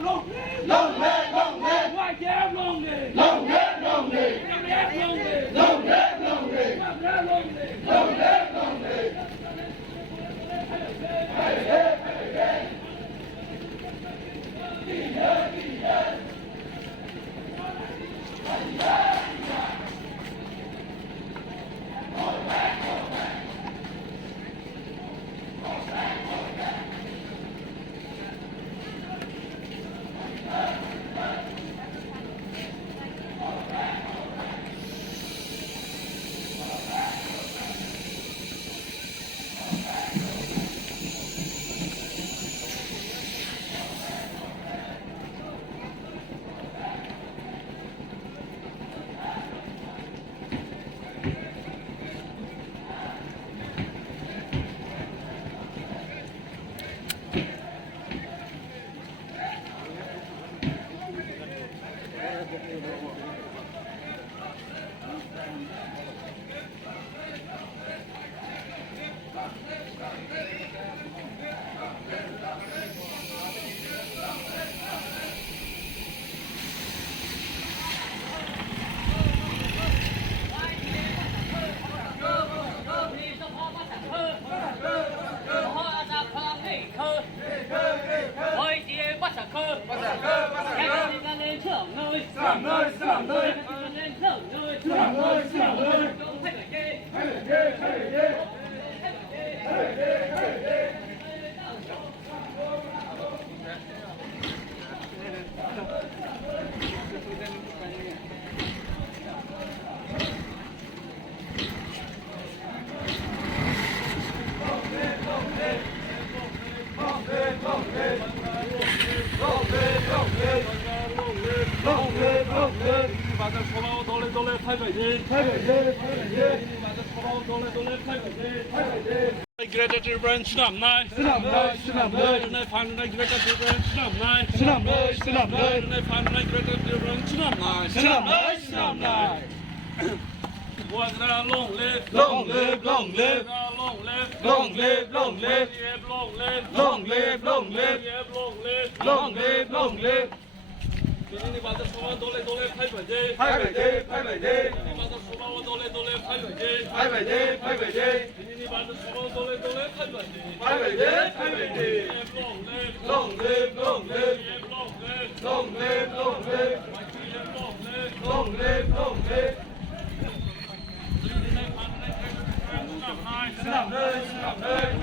long live, long live, long live. White Dev, long live, long live, long live. Long live, long live, long live. Long live, long live. Hey, hey, hey, hey. Greta children, snap nine, snap nine, snap nine, and I found like Greta children, snap nine, snap nine, snap nine, and I found like Greta children, snap nine, snap nine, snap nine. Was there long live, long live, long live, long live, long live, long live, long live, long live, long live, long live, long live, long live. 비니니 받아 소바 돌레 돌레 팔바제 팔바제 팔바제 비니니 받아 소바 돌레 돌레 팔바제 팔바제 팔바제 비니니 받아 소바 돌레 돌레 팔바제 팔바제 팔바제 long live long live long live long live long live long live long live 스납 늘 스납 늘